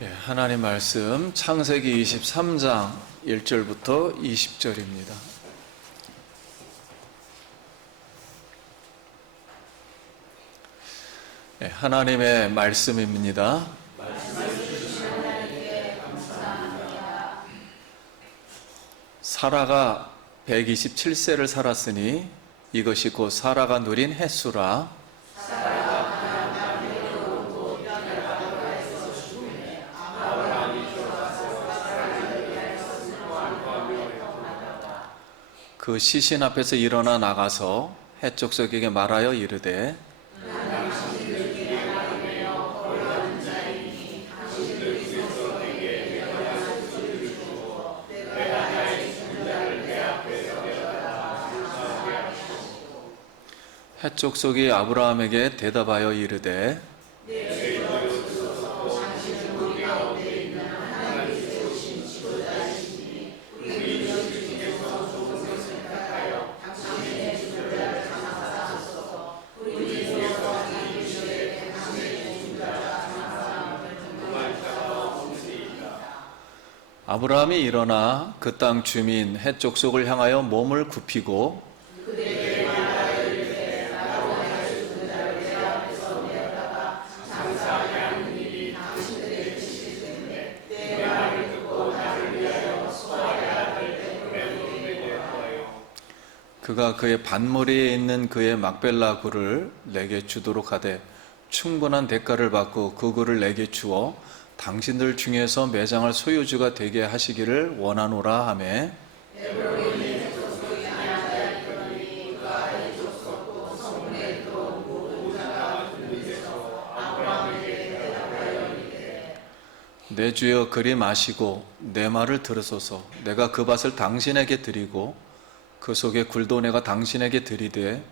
하나님 말씀 창세기 23장 1절부터 20절입니다. 하나님의 말씀입니다. 사라가 127세를 살았으니 이것이 곧 사라가 누린 햇수라. 그 시신 앞에서 일어나 나가서 헷족속에게 말하여 이르되 헷족속이 아브라함에게 대답하여 이르되 아브라함이 일어나 그 땅 주민 헷족속을 향하여 몸을 굽히고 그가 그의 밭무리에 있는 그의 막벨라 굴을 내게 주도록 하되 충분한 대가를 받고 그 굴을 내게 주어 당신들 중에서 매장할 소유주가 되게 하시기를 원하노라 하매 내 주여 그리 마시고 내 말을 들으소서. 내가 그 밭을 당신에게 드리고 그 속에 굴도 내가 당신에게 드리되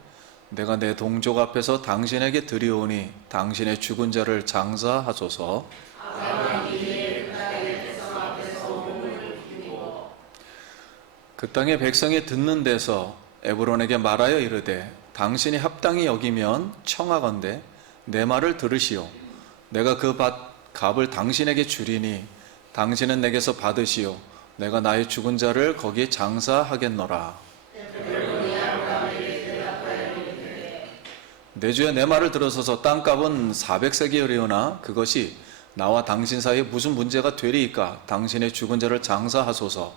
내가 내 동족 앞에서 당신에게 드리오니 당신의 죽은 자를 장사하소서. 그 땅의 백성이 듣는 데서 에브론에게 말하여 이르되 당신이 합당히 여기면 청하건대 내 말을 들으시오. 내가 그 밭 값을 당신에게 주리니 당신은 내게서 받으시오. 내가 나의 죽은 자를 거기에 장사하겠노라. 내 주여 내 말을 들어서서 땅값은 400세겔이오나 그것이 나와 당신 사이에 무슨 문제가 되리이까? 당신의 죽은 자를 장사하소서.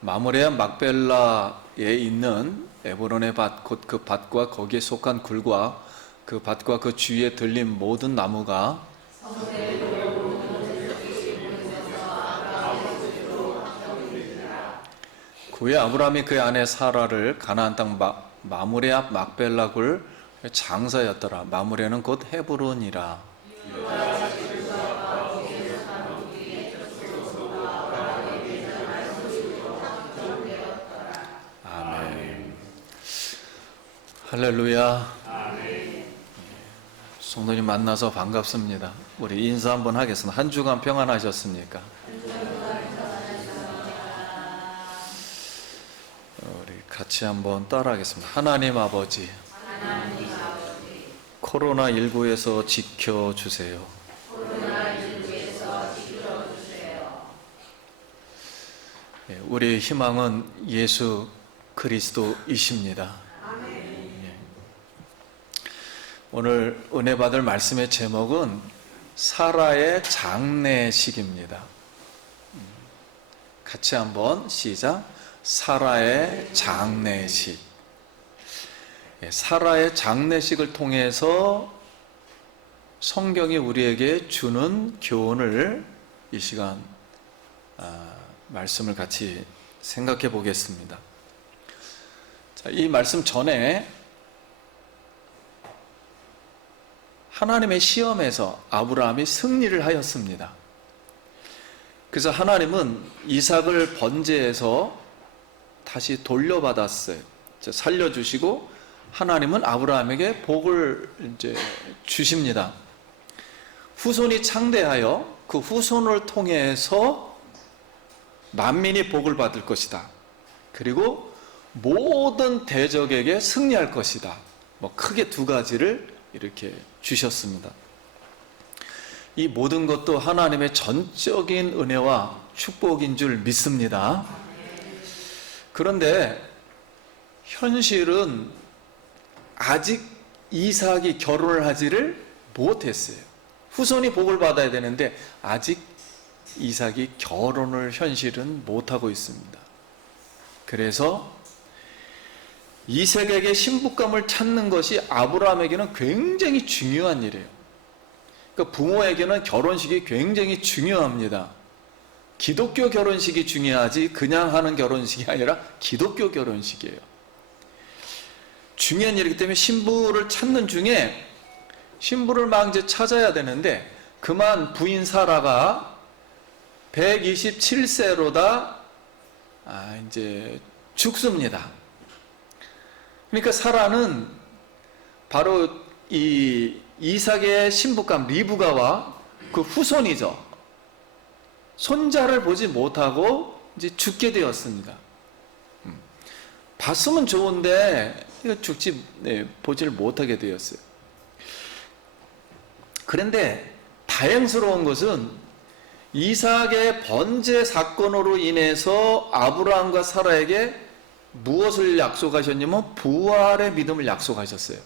마므레와 막벨라에 있는 에브론의 밭 곧 그 밭과 거기에 속한 굴과 그 밭과 그 주위에 들린 모든 나무가 그의 아브라함이 그의 아내 사라를 가나안 땅 마므레 앞 막벨라 굴 장사였더라. 마므레는 곧 헤브론이라. 할렐루야. 성도님 만나서 반갑습니다. 우리 인사 한번 하겠습니다. 한 주간 평안하셨습니까? 우리 같이 한번 따라하겠습니다. 하나님 아버지, 코로나19에서 지켜주세요. 우리의 희망은 예수 그리스도이십니다. 오늘 은혜 받을 말씀의 제목은 사라의 장례식입니다. 같이 한번 시작. 사라의 장례식. 사라의 장례식을 통해서 성경이 우리에게 주는 교훈을 이 시간 말씀을 같이 생각해 보겠습니다. 자, 이 말씀 전에 하나님의 시험에서 아브라함이 승리를 하였습니다. 그래서 하나님은 이삭을 번제해서 다시 돌려받았어요. 살려주시고 하나님은 아브라함에게 복을 이제 주십니다. 후손이 창대하여 그 후손을 통해서 만민이 복을 받을 것이다. 그리고 모든 대적에게 승리할 것이다. 크게 두 가지를 이렇게 주셨습니다. 이 모든 것도 하나님의 전적인 은혜와 축복인 줄 믿습니다. 그런데 현실은 아직 이삭이 결혼을 하지를 못했어요. 후손이 복을 받아야 되는데 아직 이삭이 결혼을 현실은 못하고 있습니다. 그래서 이삭에게 신부감을 찾는 것이 아브라함에게는 굉장히 중요한 일이에요. 그러니까 부모에게는 결혼식이 굉장히 중요합니다. 기독교 결혼식이 중요하지 그냥 하는 결혼식이 아니라 기독교 결혼식이에요. 중요한 일이기 때문에 신부를 찾는 중에 신부를 막 이제 찾아야 되는데 그만 부인 사라가 127세로다 이제 죽습니다. 그러니까 사라는 바로 이 이삭의 신부감 리브가와 그 후손이죠. 손자를 보지 못하고 이제 죽게 되었습니다. 봤으면 좋은데 보지를 못하게 되었어요. 그런데 다행스러운 것은 이삭의 번제 사건으로 인해서 아브라함과 사라에게 무엇을 약속하셨냐면 부활의 믿음을 약속하셨어요.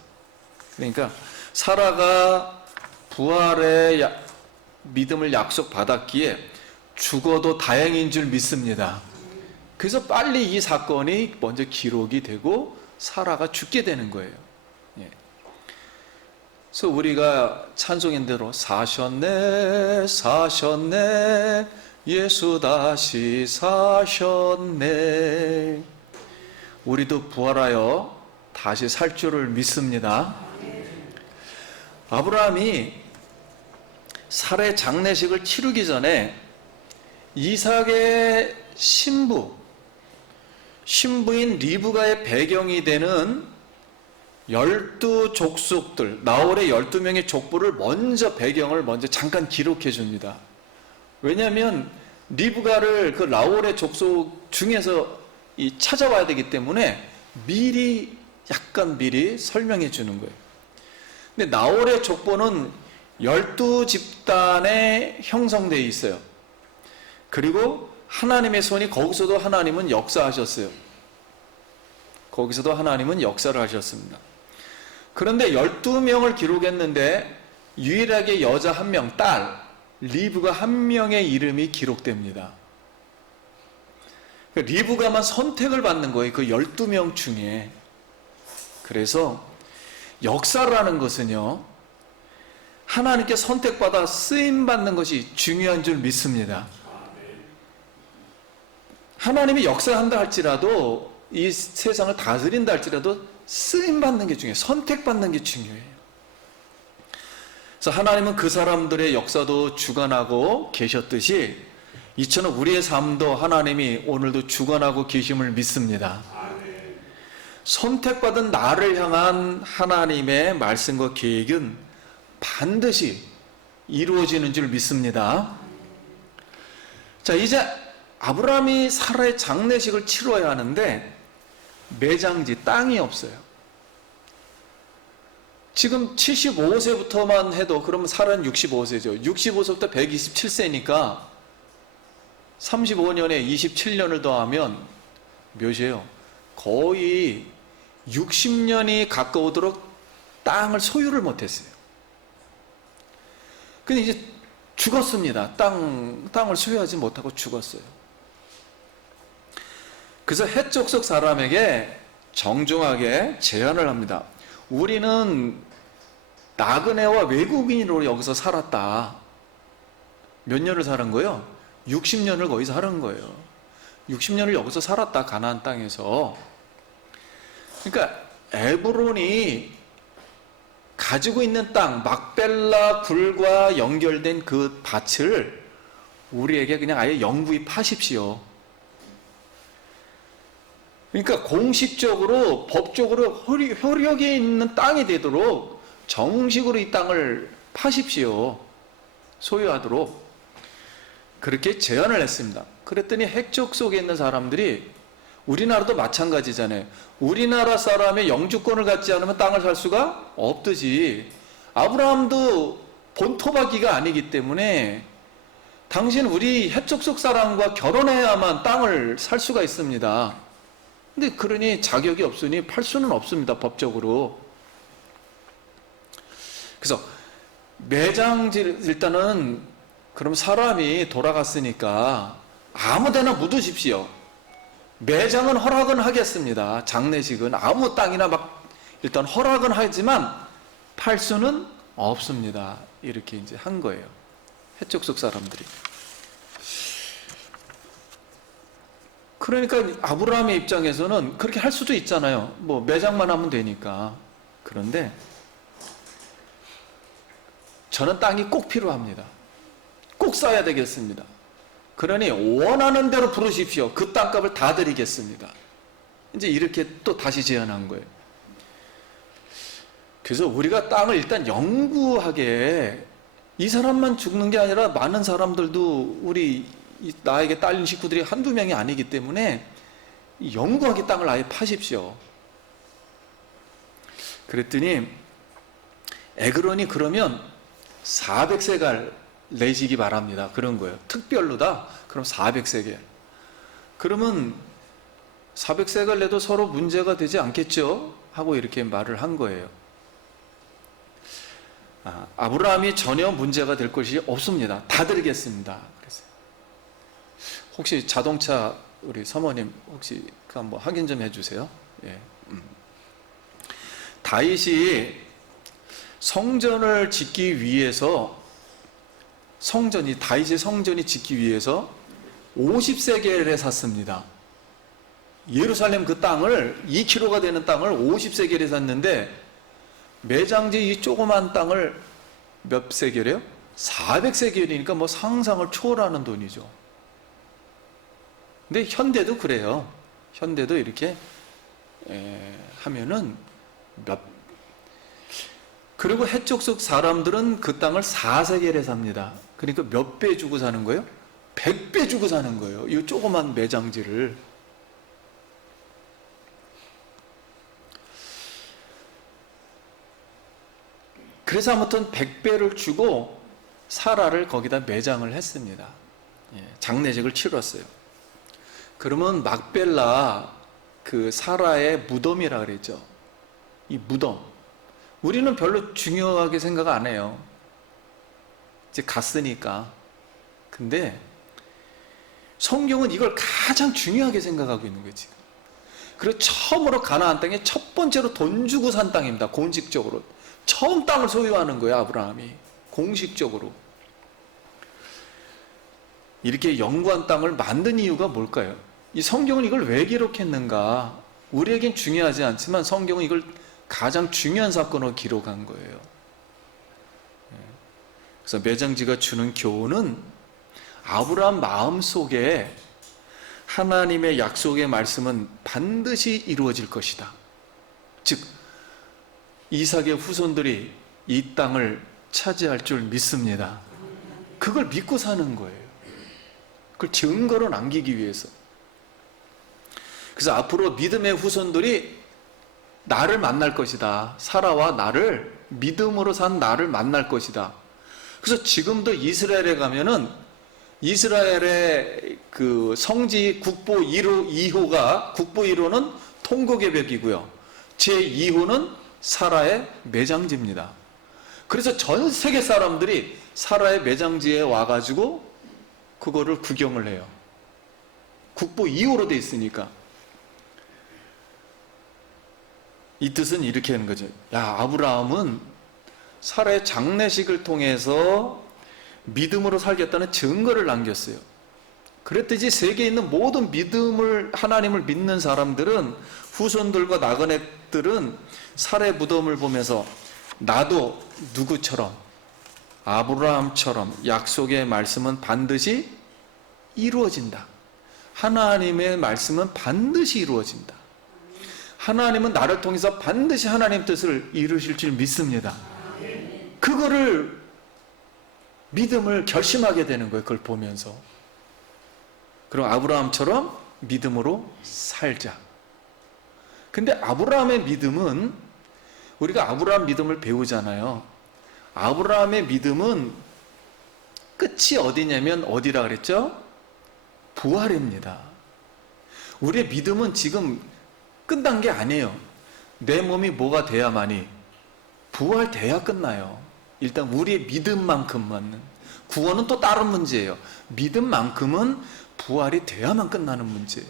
그러니까 사라가 부활의 믿음을 약속받았기에 죽어도 다행인 줄 믿습니다. 그래서 빨리 이 사건이 먼저 기록이 되고 사라가 죽게 되는 거예요. 그래서 우리가 찬송인 대로 사셨네 사셨네 예수 다시 사셨네, 우리도 부활하여 다시 살 줄을 믿습니다. 아브라함이 사라의 장례식을 치르기 전에 이삭의 신부인 리브가의 배경이 되는 12족속들, 나홀의 12명의 족보를 배경을 먼저 잠깐 기록해 줍니다. 왜냐하면 리브가를 그 나홀의 족속 중에서 찾아와야 되기 때문에 미리 설명해 주는 거예요. 근데 나홀의 족보는 12집단에 형성되어 있어요. 그리고 하나님의 손이 거기서도 하나님은 역사하셨어요. 거기서도 하나님은 역사를 하셨습니다. 그런데 12명을 기록했는데 유일하게 여자 1명, 딸 리브가 1명의 이름이 기록됩니다. 리브가만 선택을 받는 거예요. 그 12명 중에. 그래서 역사라는 것은요, 하나님께 선택받아 쓰임받는 것이 중요한 줄 믿습니다. 하나님이 역사한다 할지라도, 이 세상을 다스린다 할지라도 쓰임받는 게 중요해요. 선택받는 게 중요해요. 그래서 하나님은 그 사람들의 역사도 주관하고 계셨듯이 이처럼 우리의 삶도 하나님이 오늘도 주관하고 계심을 믿습니다. 선택받은 나를 향한 하나님의 말씀과 계획은 반드시 이루어지는 줄 믿습니다. 자, 이제 아브라함이 사라의 장례식을 치러야 하는데 매장지, 땅이 없어요. 지금 75세부터만 해도 그러면 사라는 65세죠. 65세부터 127세니까 35년에 27년을 더하면 몇이에요? 거의 60년이 가까우도록 땅을 소유를 못했어요. 근데 이제 죽었습니다. 땅을 소유하지 못하고 죽었어요. 그래서 헷족속 사람에게 정중하게 제안을 합니다. 우리는 나그네와 외국인으로 여기서 살았다. 몇 년을 사는 거예요? 60년을 거기서 사는 거예요. 60년을 여기서 살았다, 가나안 땅에서. 그러니까 에브론이 가지고 있는 땅, 막벨라 굴과 연결된 그 밭을 우리에게 그냥 아예 영구히 파십시오. 그러니까 공식적으로, 법적으로 효력이 있는 땅이 되도록 정식으로 이 땅을 파십시오. 소유하도록. 그렇게 제안을 했습니다. 그랬더니 핵족 속에 있는 사람들이 우리나라도 마찬가지잖아요. 우리나라 사람의 영주권을 갖지 않으면 땅을 살 수가 없듯이 아브라함도 본토박이가 아니기 때문에 당신 우리 해족속 사람과 결혼해야만 땅을 살 수가 있습니다. 근데 그러니 자격이 없으니 팔 수는 없습니다, 법적으로. 그래서 매장지 일단은 그럼 사람이 돌아갔으니까 아무데나 묻으십시오. 매장은 허락은 하겠습니다. 장례식은 아무 땅이나 막 일단 허락은 하지만 팔 수는 없습니다. 이렇게 이제 한 거예요. 해족속 사람들이. 그러니까 아브라함의 입장에서는 그렇게 할 수도 있잖아요. 뭐 매장만 하면 되니까. 그런데 저는 땅이 꼭 필요합니다. 꼭 쌓아야 되겠습니다. 그러니 원하는 대로 부르십시오. 그 땅값을 다 드리겠습니다. 이제 이렇게 또 다시 제안한 거예요. 그래서 우리가 땅을 일단 영구하게, 이 사람만 죽는 게 아니라 많은 사람들도 우리 나에게 딸린 식구들이 한두 명이 아니기 때문에 영구하게 땅을 아예 파십시오. 그랬더니 에그론이 그러면 400세갈 내시기 바랍니다. 그런 거예요. 특별로다. 그럼 400세겔. 그러면 400세갈 내도 서로 문제가 되지 않겠죠? 하고 이렇게 말을 한 거예요. 아브라함이 전혀 문제가 될 것이 없습니다. 다 드리겠습니다. 그랬어요. 혹시 자동차 우리 사모님 혹시 그 한번 확인 좀 해주세요. 예. 다윗이 성전을 짓기 위해서 다윗의 성전이 짓기 위해서 50세겔에 샀습니다. 예루살렘 그 땅을 2km가 되는 땅을 50세겔에 샀는데 매장지 이 조그만 땅을 몇 세겔이에요? 400세겔이니까 뭐 상상을 초월하는 돈이죠. 근데 현대도 그래요. 현대도 이렇게 하면은 그리고 해족속 사람들은 그 땅을 4세겔에 삽니다. 그러니까 몇 배 주고 사는 거예요? 100배 주고 사는 거예요. 이 조그만 매장지를. 그래서 아무튼 100배를 주고 사라를 거기다 매장을 했습니다. 장례식을 치렀어요. 그러면 막벨라 그 사라의 무덤이라 그랬죠. 이 무덤. 우리는 별로 중요하게 생각 안 해요. 이제 갔으니까. 근데 성경은 이걸 가장 중요하게 생각하고 있는 거예요, 지금. 그리고 처음으로 가나안 땅에 첫 번째로 돈 주고 산 땅입니다. 공식적으로. 처음 땅을 소유하는 거예요, 아브라함이. 공식적으로. 이렇게 영구한 땅을 만든 이유가 뭘까요? 이 성경은 이걸 왜 기록했는가? 우리에겐 중요하지 않지만 성경은 이걸 가장 중요한 사건으로 기록한 거예요. 그래서 매장지가 주는 교훈은 아브라함 마음속에 하나님의 약속의 말씀은 반드시 이루어질 것이다. 즉 이삭의 후손들이 이 땅을 차지할 줄 믿습니다. 그걸 믿고 사는 거예요. 그걸 증거로 남기기 위해서. 그래서 앞으로 믿음의 후손들이 나를 만날 것이다. 사라와 나를, 믿음으로 산 나를 만날 것이다. 그래서 지금도 이스라엘에 가면은 이스라엘의 그 성지 국보 2호가, 국보 1호는 통곡의 벽이고요. 제2호는 사라의 매장지입니다. 그래서 전 세계 사람들이 사라의 매장지에 와가지고 그거를 구경을 해요. 국보 2호로 돼 있으니까. 이 뜻은 이렇게 하는 거죠. 야, 아브라함은 사라의 장례식을 통해서 믿음으로 살겠다는 증거를 남겼어요. 그랬듯이 세계에 있는 모든 하나님을 믿는 사람들은, 후손들과 나그네들은 사라의 무덤을 보면서 나도 누구처럼, 아브라함처럼 약속의 말씀은 반드시 이루어진다. 하나님의 말씀은 반드시 이루어진다. 하나님은 나를 통해서 반드시 하나님 뜻을 이루실 줄 믿습니다. 그거를 믿음을 결심하게 되는 거예요. 그걸 보면서. 그럼 아브라함처럼 믿음으로 살자. 근데 아브라함의 믿음은, 우리가 아브라함 믿음을 배우잖아요. 아브라함의 믿음은 끝이 어디냐면 어디라 그랬죠? 부활입니다. 우리의 믿음은 지금 끝난 게 아니에요. 내 몸이 뭐가 돼야만이 부활돼야 끝나요. 일단 우리의 믿음만큼만은. 구원은 또 다른 문제예요. 믿음만큼은 부활이 돼야만 끝나는 문제예요.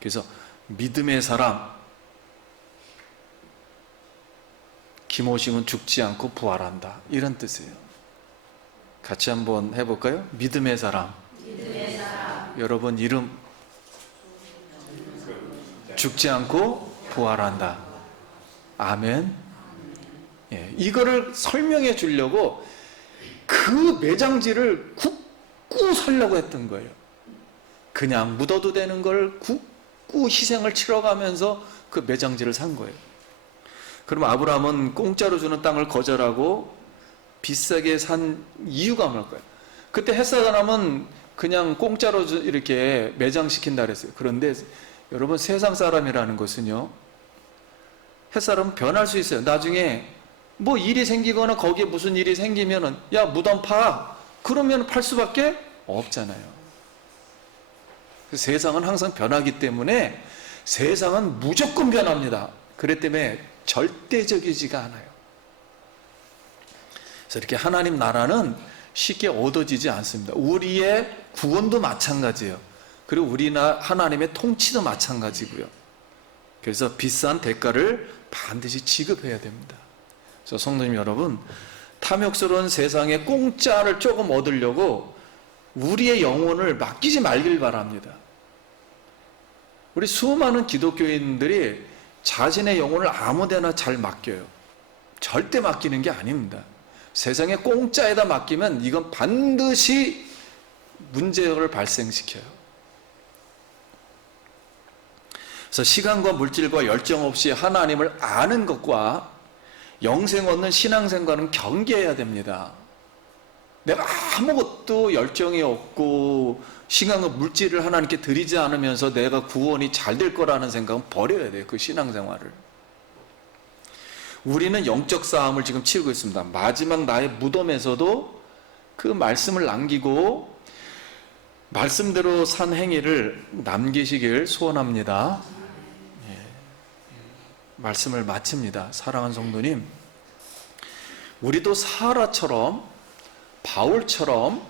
그래서 믿음의 사람, 김호식은 죽지 않고 부활한다, 이런 뜻이에요. 같이 한번 해볼까요? 믿음의 사람. 여러분 이름 죽지 않고 부활한다. 아멘. 예, 이거를 설명해 주려고 그 매장지를 굳고 살려고 했던 거예요. 그냥 묻어도 되는 걸 굳고 희생을 치러가면서 그 매장지를 산 거예요. 그럼 아브라함은 공짜로 주는 땅을 거절하고 비싸게 산 이유가 뭘까요? 그때 햇사람은 그냥 공짜로 이렇게 매장시킨다 그랬어요. 그런데 여러분, 세상 사람이라는 것은요, 햇사람은 변할 수 있어요. 나중에 뭐 일이 생기거나 거기에 무슨 일이 생기면은 야, 무덤 파, 그러면 팔 수밖에 없잖아요. 세상은 항상 변하기 때문에 세상은 무조건 변합니다. 그렇기 때문에 절대적이지가 않아요. 그래서 이렇게 하나님 나라는 쉽게 얻어지지 않습니다. 우리의 구원도 마찬가지예요. 그리고 하나님의 통치도 마찬가지고요. 그래서 비싼 대가를 반드시 지급해야 됩니다. 그래서 성도님 여러분, 탐욕스러운 세상에 공짜를 조금 얻으려고 우리의 영혼을 맡기지 말길 바랍니다. 우리 수많은 기독교인들이 자신의 영혼을 아무데나 잘 맡겨요. 절대 맡기는 게 아닙니다. 세상에 공짜에다 맡기면 이건 반드시 문제를 발생시켜요. 그래서 시간과 물질과 열정 없이 하나님을 아는 것과 영생 얻는 신앙생활은 경계해야 됩니다. 내가 아무것도 열정이 없고 시간과 물질을 하나님께 드리지 않으면서 내가 구원이 잘 될 거라는 생각은 버려야 돼요. 그 신앙생활을. 우리는 영적 싸움을 지금 치르고 있습니다. 마지막 나의 무덤에서도 그 말씀을 남기고 말씀대로 산 행위를 남기시길 소원합니다. 말씀을 마칩니다. 사랑하는 성도님, 우리도 사라처럼, 바울처럼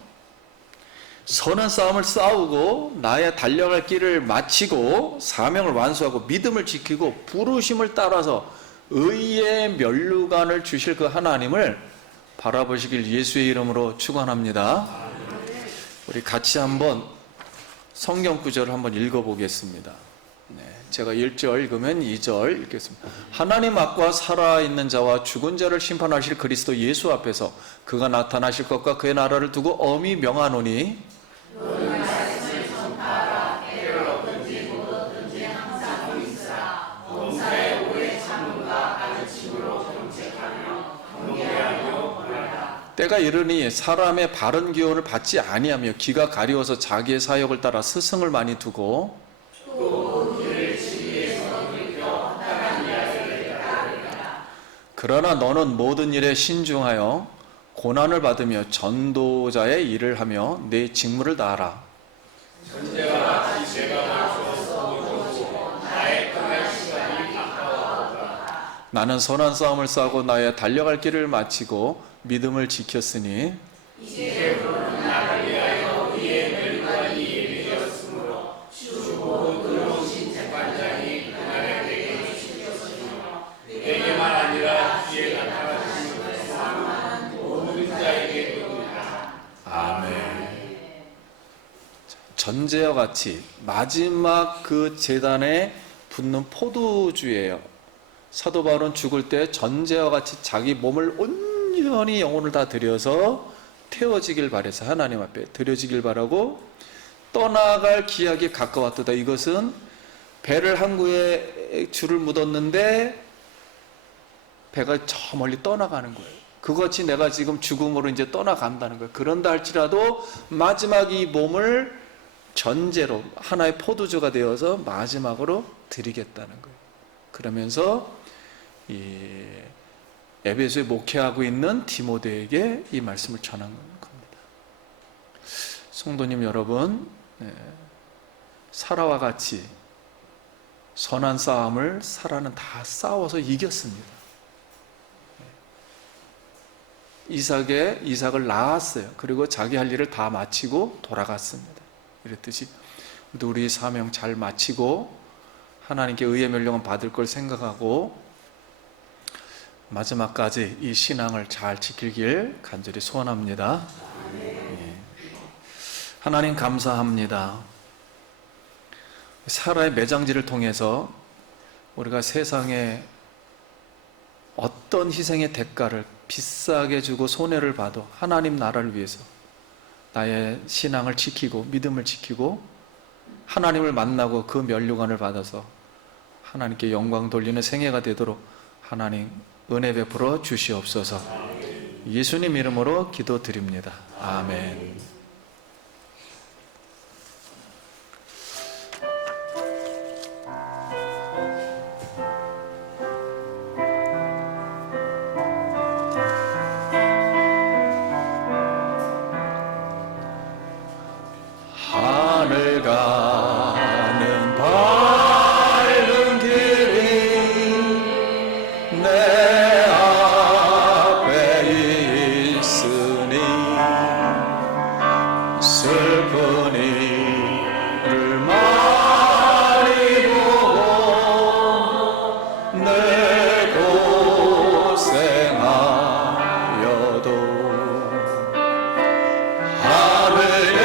선한 싸움을 싸우고 나의 달려갈 길을 마치고 사명을 완수하고 믿음을 지키고 부르심을 따라서 의의 면류관을 주실 그 하나님을 바라보시길 예수의 이름으로 축원합니다. 우리 같이 한번 성경 구절을 한번 읽어보겠습니다. 제가 1절 읽으면 2절 읽겠습니다. 하나님 앞과 살아있는 자와 죽은 자를 심판하실 그리스도 예수 앞에서 그가 나타나실 것과 그의 나라를 두고 엄히 명하노니 때가 이르니 사람의 바른 기원을 받지 아니하며 기가 가리워서 자기의 사역을 따라 스승을 많이 두고 그러나 너는 모든 일에 신중하여 고난을 받으며 전도자의 일을 하며 내 직무를 다하라. 나는 선한 싸움을 싸고 나의 달려갈 길을 마치고 믿음을 지켰으니 이제부터는 나를 위하여 의의 멸관이 예비되었으므로 주 곧 들어오신 재판장이 그날에 내게 주시겠으며 내게만 아니라 주의 나타나시는 사랑하는 모든 자에게 이르리라. 아멘. 전제와 같이 마지막 그 제단에 붙는 포도주예요. 사도 바울은 죽을 때 전제와 같이 자기 몸을 온전히 영혼을 다 들여서 태워지길 바래서 하나님 앞에 드려지길 바라고 떠나갈 기약이 가까웠다. 이것은 배를 항구에 줄을 묻었는데 배가 저 멀리 떠나가는 거예요. 그것이 내가 지금 죽음으로 이제 떠나간다는 거예요. 그런다 할지라도 마지막 이 몸을 전제로 하나의 포도주가 되어서 마지막으로 드리겠다는 거예요. 그러면서 이 에베소에 목회하고 있는 디모데에게 이 말씀을 전한 겁니다. 성도님 여러분, 사라와 같이 선한 싸움을 사라는 다 싸워서 이겼습니다. 이삭을 낳았어요. 그리고 자기 할 일을 다 마치고 돌아갔습니다. 이랬듯이 우리 사명 잘 마치고 하나님께 의의 명령은 받을 걸 생각하고 마지막까지 이 신앙을 잘 지키길 간절히 소원합니다. 하나님 감사합니다. 사라의 매장지를 통해서 우리가 세상에 어떤 희생의 대가를 비싸게 주고 손해를 봐도 하나님 나라를 위해서 나의 신앙을 지키고 믿음을 지키고 하나님을 만나고 그 면류관을 받아서 하나님께 영광 돌리는 생애가 되도록 하나님 은혜 베풀어 주시옵소서. 예수님 이름으로 기도드립니다. 아멘. 하늘 가는 밝은 길이 내 앞에 있으니 슬픈 이를 많이 보고 내 고생하여도 하늘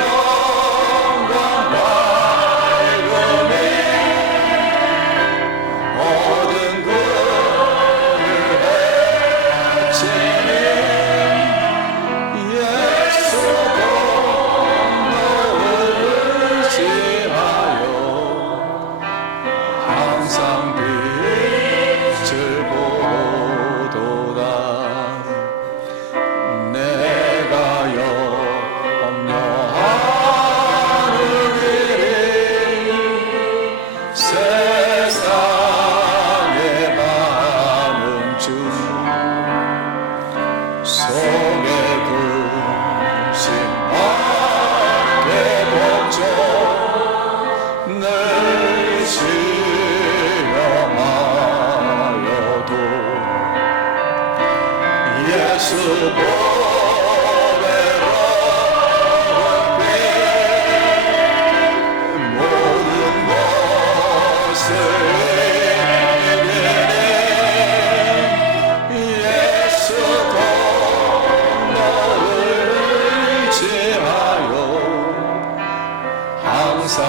항상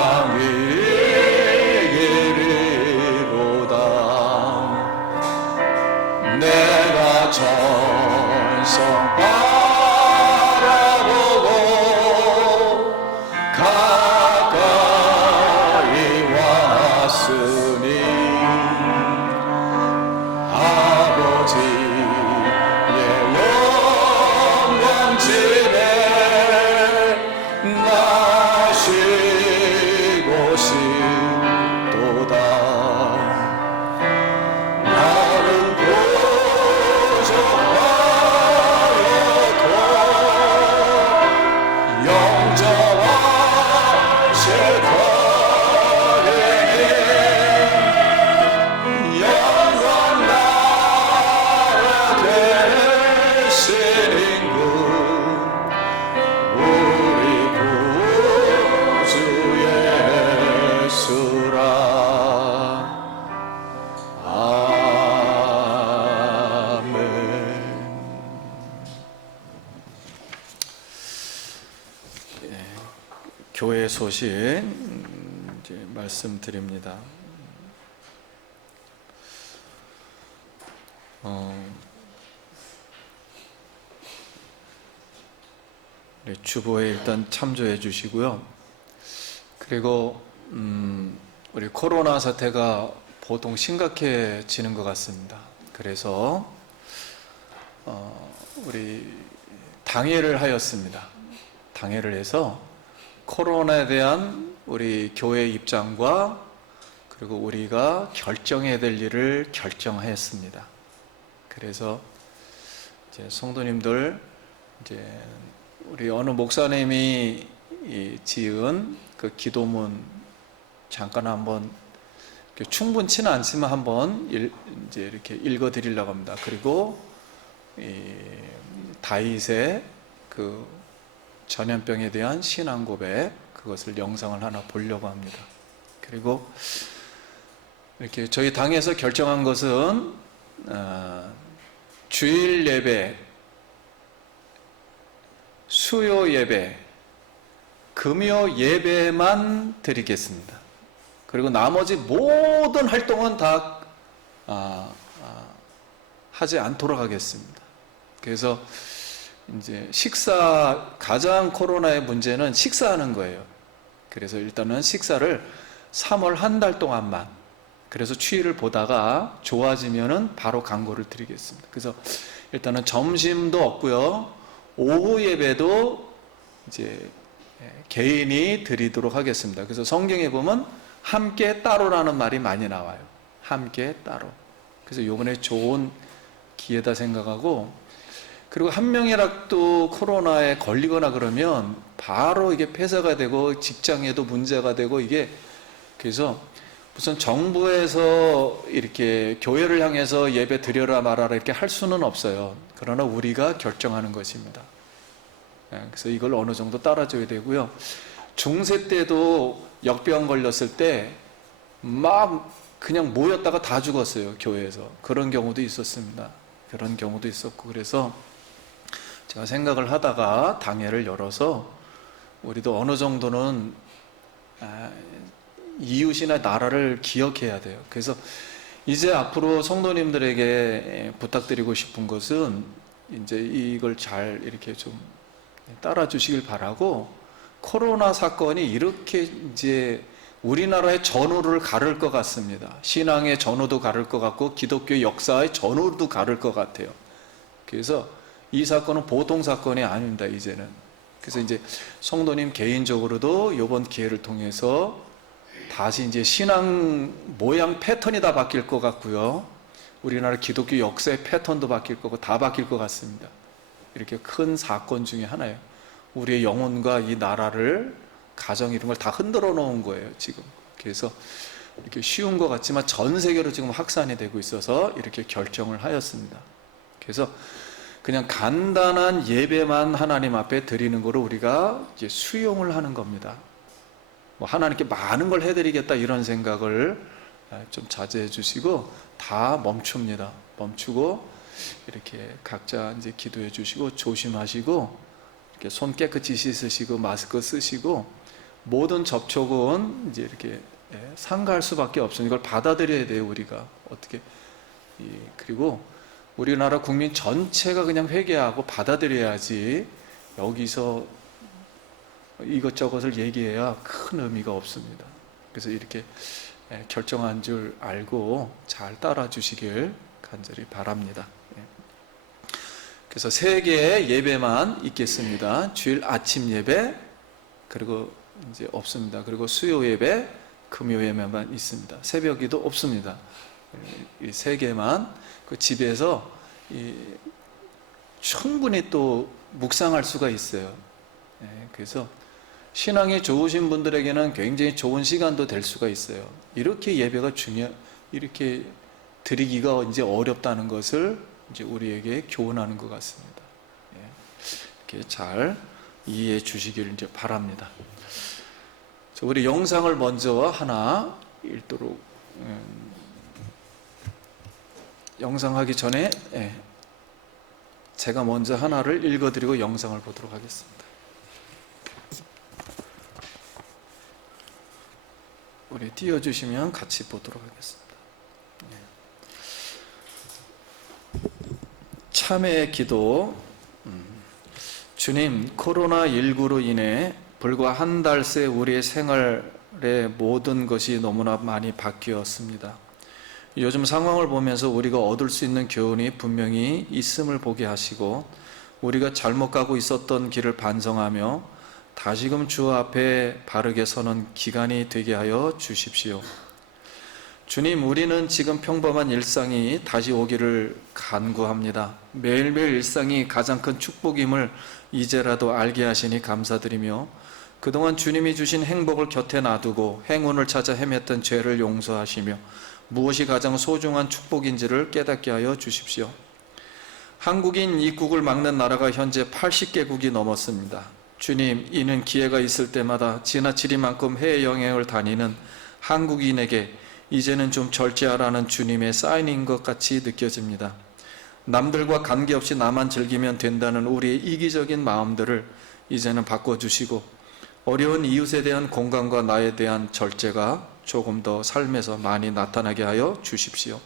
이기리로다. 내가 전성 바라보고 가까이 왔으니 아버지의 영광집에 나시고 싶도다. 나는 부족하여도 영정하실 터이니 영광 나라 되시는 분 우리 구주 예수라. 아멘. 교회 소식 이제 말씀드립니다. 우리 주보에 일단 참조해 주시고요. 그리고 우리 코로나 사태가 보통 심각해지는 것 같습니다. 그래서 우리 당회를 하였습니다. 당회를 해서 코로나에 대한 우리 교회 입장과 그리고 우리가 결정해야 될 일을 결정하였습니다. 그래서 이제 성도님들, 이제 우리 어느 목사님이 지은 그 기도문 잠깐 한번 충분치는 않지만 한번 이제 이렇게 읽어 드리려고 합니다. 그리고 다윗의 그 전염병에 대한 신앙 고백, 그것을 영상을 하나 보려고 합니다. 그리고 이렇게 저희 당에서 결정한 것은 주일 예배, 수요 예배, 금요 예배만 드리겠습니다. 그리고 나머지 모든 활동은 다 하지 않도록 하겠습니다. 그래서 이제 가장 코로나의 문제는 식사하는 거예요. 그래서 일단은 식사를 3월 한 달 동안만, 그래서 추이를 보다가 좋아지면은 바로 광고를 드리겠습니다. 그래서 일단은 점심도 없고요, 오후 예배도 이제 개인이 드리도록 하겠습니다. 그래서 성경에 보면 함께 따로라는 말이 많이 나와요. 함께 따로. 그래서 이번에 좋은 기회다 생각하고, 그리고 한 명이라도 코로나에 걸리거나 그러면 바로 이게 폐쇄가 되고 직장에도 문제가 되고, 이게 그래서 무슨 정부에서 이렇게 교회를 향해서 예배 드려라 말아라 이렇게 할 수는 없어요. 그러나 우리가 결정하는 것입니다. 그래서 이걸 어느 정도 따라줘야 되고요. 중세 때도 역병 걸렸을 때 막 그냥 모였다가 다 죽었어요, 교회에서. 그런 경우도 있었습니다. 그런 경우도 있었고, 그래서 제가 생각을 하다가 당회를 열어서 우리도 어느 정도는 이웃이나 나라를 기억해야 돼요. 그래서 이제 앞으로 성도님들에게 부탁드리고 싶은 것은 이제 이걸 잘 이렇게 좀 따라 주시길 바라고, 코로나 사건이 이렇게 이제 우리나라의 전후를 가를 것 같습니다. 신앙의 전후도 가를 것 같고 기독교 역사의 전후도 가를 것 같아요. 그래서 이 사건은 보통 사건이 아닙니다, 이제는. 그래서 이제 성도님 개인적으로도 이번 기회를 통해서 다시 이제 신앙 모양 패턴이 다 바뀔 것 같고요, 우리나라 기독교 역사의 패턴도 바뀔 거고 다 바뀔 것 같습니다. 이렇게 큰 사건 중에 하나예요. 우리의 영혼과 이 나라를, 가정, 이런 걸 다 흔들어 놓은 거예요, 지금. 그래서 이렇게 쉬운 것 같지만 전 세계로 지금 확산이 되고 있어서 이렇게 결정을 하였습니다. 그래서 그냥 간단한 예배만 하나님 앞에 드리는 거로 우리가 이제 수용을 하는 겁니다. 뭐 하나님께 많은 걸 해드리겠다 이런 생각을 좀 자제해 주시고 다 멈춥니다. 멈추고 이렇게 각자 이제 기도해 주시고 조심하시고, 이렇게 손 깨끗이 씻으시고 마스크 쓰시고, 모든 접촉은 이제 이렇게 삼가할 수밖에 없어요. 이걸 받아들여야 돼요, 우리가. 어떻게. 그리고 우리나라 국민 전체가 그냥 회개하고 받아들여야지, 여기서 이것저것을 얘기해야 큰 의미가 없습니다. 그래서 이렇게 결정한 줄 알고 잘 따라 주시길 간절히 바랍니다. 그래서 3개의 예배만 있겠습니다. 주일 아침 예배, 그리고 이제 없습니다. 그리고 수요 예배, 금요 예배만 있습니다. 새벽 기도 없습니다. 이 3개만 그 집에서 충분히 또 묵상할 수가 있어요. 그래서 신앙이 좋으신 분들에게는 굉장히 좋은 시간도 될 수가 있어요. 이렇게 예배가 이렇게 드리기가 이제 어렵다는 것을 이제 우리에게 교훈하는 것 같습니다. 이렇게 잘 이해해 주시길 이제 바랍니다. 우리 영상을 먼저 하나 읽도록, 영상 하기 전에 제가 먼저 하나를 읽어드리고 영상을 보도록 하겠습니다. 우리 띄워주시면 같이 보도록 하겠습니다. 참회의 기도. 주님, 코로나19로 인해 불과 한 달 새 우리의 생활의 모든 것이 너무나 많이 바뀌었습니다. 요즘 상황을 보면서 우리가 얻을 수 있는 교훈이 분명히 있음을 보게 하시고, 우리가 잘못 가고 있었던 길을 반성하며 다시금 주 앞에 바르게 서는 기간이 되게 하여 주십시오. 주님, 우리는 지금 평범한 일상이 다시 오기를 간구합니다. 매일매일 일상이 가장 큰 축복임을 이제라도 알게 하시니 감사드리며, 그동안 주님이 주신 행복을 곁에 놔두고 행운을 찾아 헤맸던 죄를 용서하시며 무엇이 가장 소중한 축복인지를 깨닫게 하여 주십시오. 한국인 입국을 막는 나라가 현재 80개국이 넘었습니다. 주님, 이는 기회가 있을 때마다 지나치리만큼 해외여행을 다니는 한국인에게 이제는 좀 절제하라는 주님의 사인인 것 같이 느껴집니다. 남들과 관계없이 나만 즐기면 된다는 우리의 이기적인 마음들을 이제는 바꿔주시고, 어려운 이웃에 대한 공감과 나에 대한 절제가 조금 더 삶에서 많이 나타나게 하여 주십시오.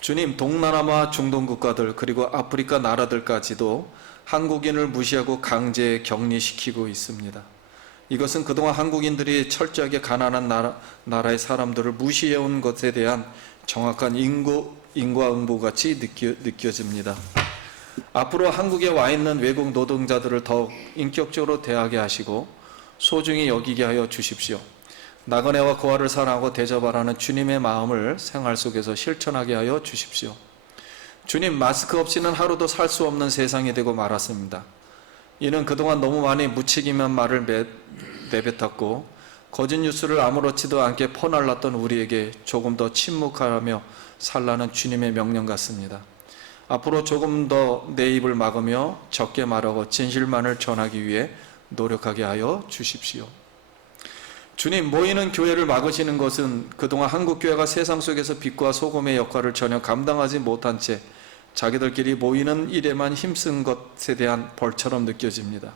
주님, 동남아와 중동 국가들 그리고 아프리카 나라들까지도 한국인을 무시하고 강제 격리시키고 있습니다. 이것은 그동안 한국인들이 철저하게 가난한 나라의 사람들을 무시해온 것에 대한 정확한 인과응보같이 느껴집니다. 앞으로 한국에 와 있는 외국 노동자들을 더욱 인격적으로 대하게 하시고 소중히 여기게 하여 주십시오. 나그네와 고아를 사랑하고 대접하라는 주님의 마음을 생활 속에서 실천하게 하여 주십시오. 주님, 마스크 없이는 하루도 살 수 없는 세상이 되고 말았습니다. 이는 그동안 너무 많이 무책임한 말을 내뱉었고 거짓 뉴스를 아무렇지도 않게 퍼날랐던 우리에게 조금 더 침묵하며 살라는 주님의 명령 같습니다. 앞으로 조금 더 내 입을 막으며 적게 말하고 진실만을 전하기 위해 노력하게 하여 주십시오. 주님, 모이는 교회를 막으시는 것은 그동안 한국교회가 세상 속에서 빛과 소금의 역할을 전혀 감당하지 못한 채 자기들끼리 모이는 일에만 힘쓴 것에 대한 벌처럼 느껴집니다.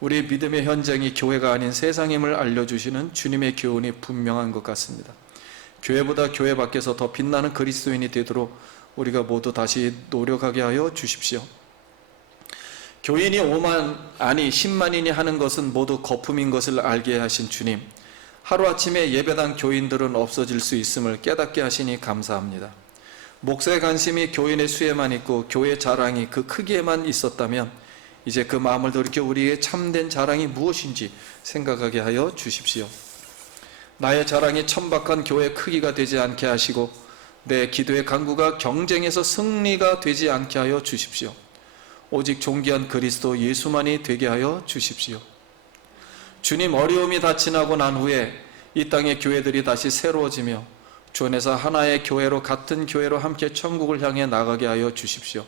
우리의 믿음의 현장이 교회가 아닌 세상임을 알려주시는 주님의 교훈이 분명한 것 같습니다. 교회보다 교회 밖에서 더 빛나는 그리스도인이 되도록 우리가 모두 다시 노력하게 하여 주십시오. 교인이 5만 아니 10만인이 하는 것은 모두 거품인 것을 알게 하신 주님, 하루아침에 예배당 교인들은 없어질 수 있음을 깨닫게 하시니 감사합니다. 목사의 관심이 교인의 수에만 있고 교회의 자랑이 그 크기에만 있었다면 이제 그 마음을 돌이켜 우리의 참된 자랑이 무엇인지 생각하게 하여 주십시오. 나의 자랑이 천박한 교회의 크기가 되지 않게 하시고 내 기도의 간구가 경쟁에서 승리가 되지 않게 하여 주십시오. 오직 존귀한 그리스도 예수만이 되게 하여 주십시오. 주님, 어려움이 다 지나고 난 후에 이 땅의 교회들이 다시 새로워지며 주 안에서 하나의 교회로, 같은 교회로 함께 천국을 향해 나가게 하여 주십시오.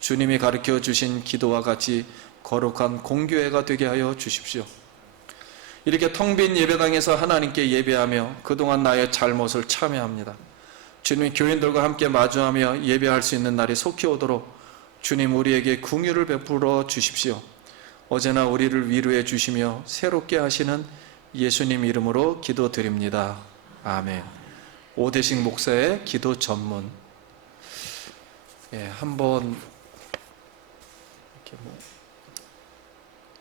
주님이 가르쳐 주신 기도와 같이 거룩한 공교회가 되게 하여 주십시오. 이렇게 텅 빈 예배당에서 하나님께 예배하며 그동안 나의 잘못을 참회합니다. 주님, 교인들과 함께 마주하며 예배할 수 있는 날이 속히 오도록 주님, 우리에게 긍휼을 베풀어 주십시오. 어제나 우리를 위로해 주시며 새롭게 하시는 예수님 이름으로 기도드립니다. 아멘. 오대식 목사의 기도 전문. 한번 이렇게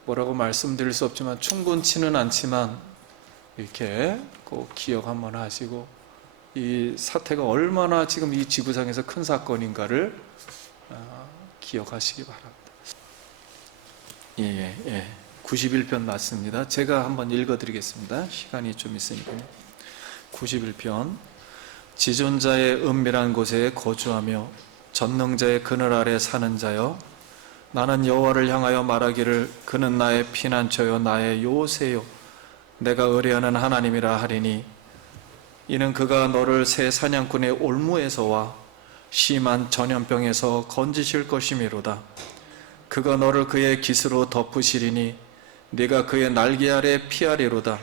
뭐라고 말씀드릴 수 없지만 충분치는 않지만 이렇게 꼭 기억 한번 하시고 이 사태가 얼마나 지금 이 지구상에서 큰 사건인가를 기억하시기 바랍니다. 91편 맞습니다. 제가 한번 읽어드리겠습니다. 시간이 좀 있으니까요. 91편. 지존자의 은밀한 곳에 거주하며 전능자의 그늘 아래 사는 자여, 나는 여호와를 향하여 말하기를 그는 나의 피난처요 나의 요새요 내가 의뢰하는 하나님이라 하리니, 이는 그가 너를 새 사냥꾼의 올무에서와 심한 전염병에서 건지실 것이미로다. 그가 너를 그의 깃으로 덮으시리니 네가 그의 날개 아래 피하리로다.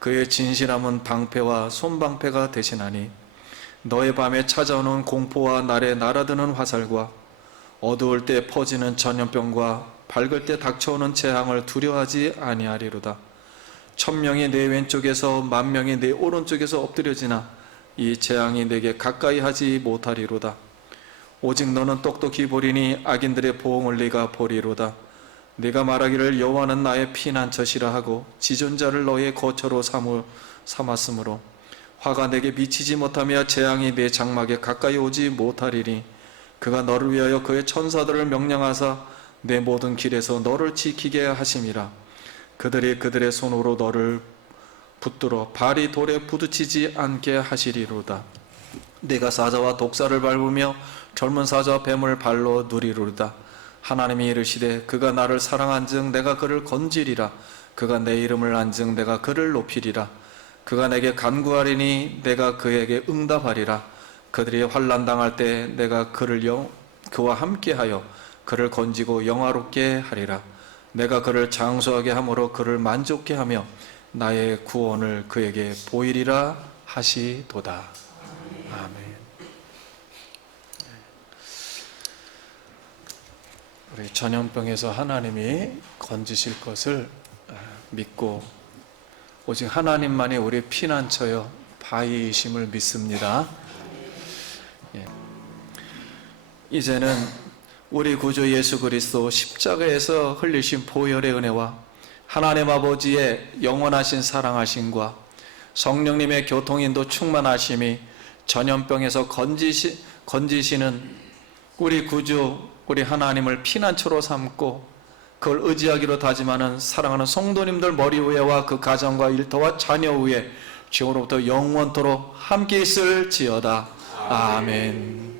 그의 진실함은 방패와 손방패가 되시나니 너의 밤에 찾아오는 공포와 날에 날아드는 화살과 어두울 때 퍼지는 전염병과 밝을 때 닥쳐오는 재앙을 두려워하지 아니하리로다. 1000명이 내 왼쪽에서 10,000명이 내 오른쪽에서 엎드려지나 이 재앙이 내게 가까이 하지 못하리로다. 오직 너는 똑똑히 보리니 악인들의 보응을 네가 보리로다. 네가 말하기를 여호와는 나의 피난처시라 하고 지존자를 너의 거처로 삼았으므로 화가 내게 미치지 못하며 재앙이 내 장막에 가까이 오지 못하리니, 그가 너를 위하여 그의 천사들을 명령하사 내 모든 길에서 너를 지키게 하심이라. 그들이 그들의 손으로 너를 붙들어 발이 돌에 부딪히지 않게 하시리로다. 내가 사자와 독사를 밟으며 젊은 사자와 뱀을 발로 누리로다. 하나님이 이르시되 그가 나를 사랑한즉 내가 그를 건지리라. 그가 내 이름을 안즉 내가 그를 높이리라. 그가 내게 간구하리니 내가 그에게 응답하리라. 그들이 환난 당할 때 내가 그와 함께하여 그를 건지고 영화롭게 하리라. 내가 그를 장수하게 함으로 그를 만족케 하며 나의 구원을 그에게 보이리라 하시도다. 아멘. 우리 전염병에서 하나님이 건지실 것을 믿고 오직 하나님만이 우리 피난처여 바위이심을 믿습니다. 이제는 우리 구주 예수 그리스도 십자가에서 흘리신 보혈의 은혜와 하나님 아버지의 영원하신 사랑하심과 성령님의 교통인도 충만하심이 전염병에서 건지시는 우리 구주 우리 하나님을 피난처로 삼고 그걸 의지하기로 다짐하는 사랑하는 성도님들 머리 위에와 그 가정과 일터와 자녀 위에 지금으로부터 영원토록 함께 있을지어다. 아멘.